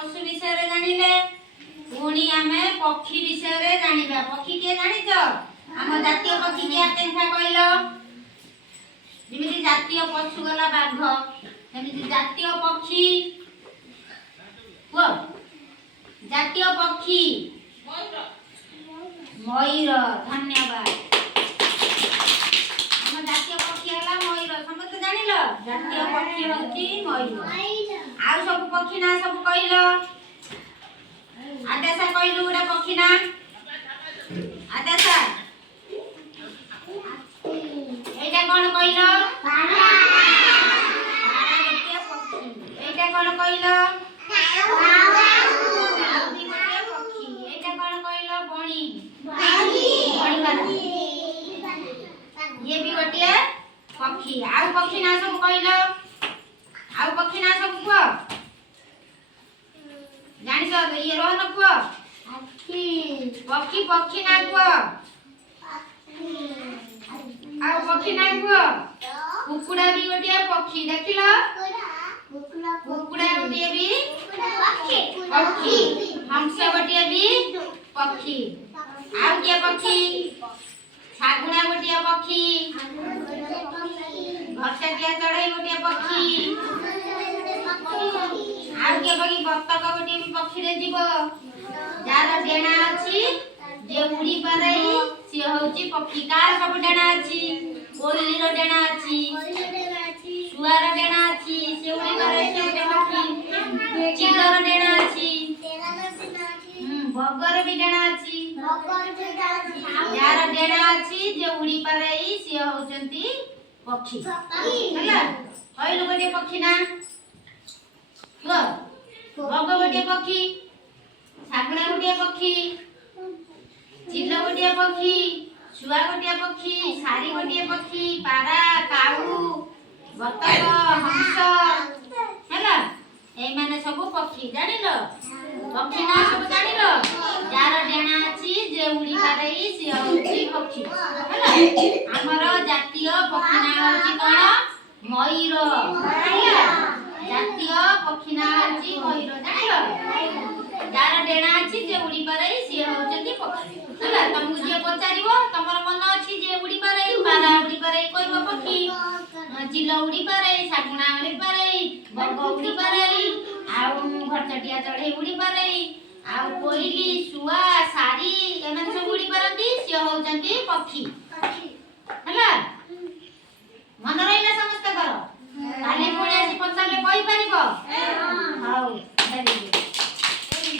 पशु विषय रे जानिले पुणी आमे पक्षी विषय रे जानिबा। पक्षी के जानिछ हम जातीय पक्षी के आतेंखा कहलो जेमिति जातीय पशु गला बाघ जेमिति जातीय पक्षी को जातीय पक्षी मयूर। धन्यवाद। हम जातीय पक्षी हला मयूर समस्त जानिलो जातीय पक्षी होची मयूर। आ सब पक्षी ना सब कहलो आदेशा कहलु गोटे पक्षी ना आदेशा एटा कोन कहलो पारा गोटे पक्षी। एटा कोन कहलो ये भी गोटे पक्षी। आउ पक्षी ना सब कहलो आउ पक्षी ना सब को जानिस ये रोहन को पक्षी पक्षी ना को आउ पक्षी ना को कुकुड़ा भी गोटे पक्षी देखिलो कुकुड़ा गोटे भी पक्षी हंस गोटे भी पक्षी। आउ के पक्षी सागुना गोटे पक्षी घरचटिया चढ़ई गोटे पक्षी। आउ के पक्षी बतक गोटे भी पक्षी रे जीव जार डेना अछि जे उड़ी पारई से होची पक्षी। कार सब डेना अछि कोइली रो डेना अछि सुआर डेना अछि से उड़ी पारई से गोटे पक्षी। चिलर डेना अछि बगर भी डेना अछि यार डेना अछि जे उड़ी पारई से होचंती पक्षी हैला। कहलु गोटे पक्षी ना बग गोटे पक्षी सागुना गोटे पक्षी चिल गोटे पक्षी सुआ गोटे पक्षी सारी गोटे पक्षी पारा काऊ बतक हंस हैला ए माने सब पक्षी जानिलो पक्षी ना सब जानिलो यार डेना अछि जे उड़ी पारई से होची पक्षी हैला। हमर जातीय पक्षी ना होची कोन मयूर हैला। जातीय पक्षी ना होची मयूर जानिलो यार डेना अछि जे उड़ी पारई से होचंती पक्षी हैला। तुमको जे पचारिबो तमर मन अछि जे उड़ी पारई पारा उड़ी पारई कहबो पक्षी चिल उड़ी पारई सागुना उड़ी पारई बग उड़ी पारई आउ घरचटिया चढ़ई उड़ी पारई आउ कोइली सुआ सारी एमन सब उड़ी पारंती से होचंती पक्षी हैला। मन रहिला समस्त करो काली पुणी आसी पचारले कहि पारिबो हां